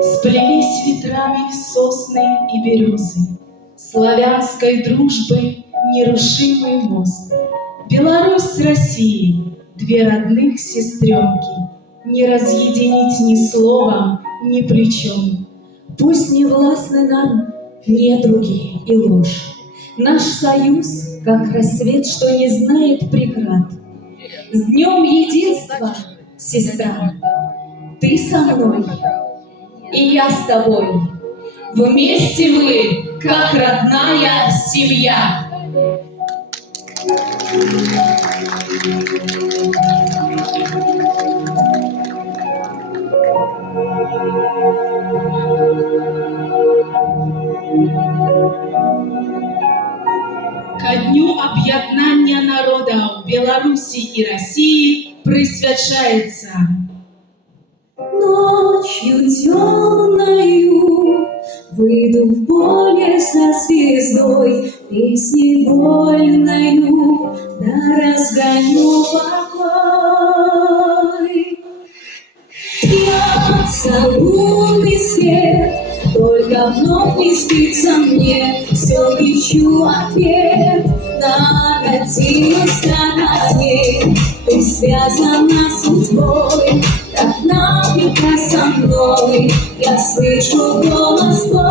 Сплелись ветрами сосны и березы, славянской дружбы нерушимый мост. Беларусь с Россией, две родных сестренки, не разъединить ни словом, ни плечом. Пусть не властны нам недруги и ложь, наш союз, как рассвет, что не знает преград. С днем единства, сестра, ты со мной, и я с тобой. Вместе мы, как родная семья. Ко дню об'єднання народа Беларуси и России присвячается. Ночью темною выйду в поле со звездой, песней вольною, да разгоню покой. Я лунный свет, только вновь не спится мне, все ищу ответ на родимой стороне. Ты связана судьбой, так навека со мной, я слышу голос твой.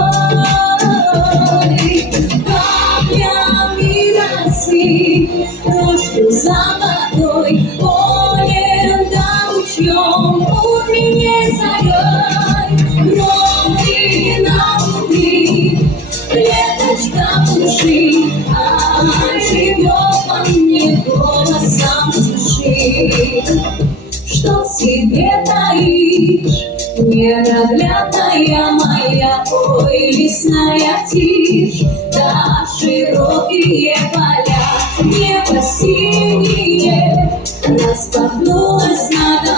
Каплями росы, дождью за водой, полем да ручьем, утренней зарей, родина любви, клеточка души, живет во мне голосом тиши. Что в себе таишь, ненаглядная моя, ой, лесная тишь, да широкие поля, небо синее распахнулось надо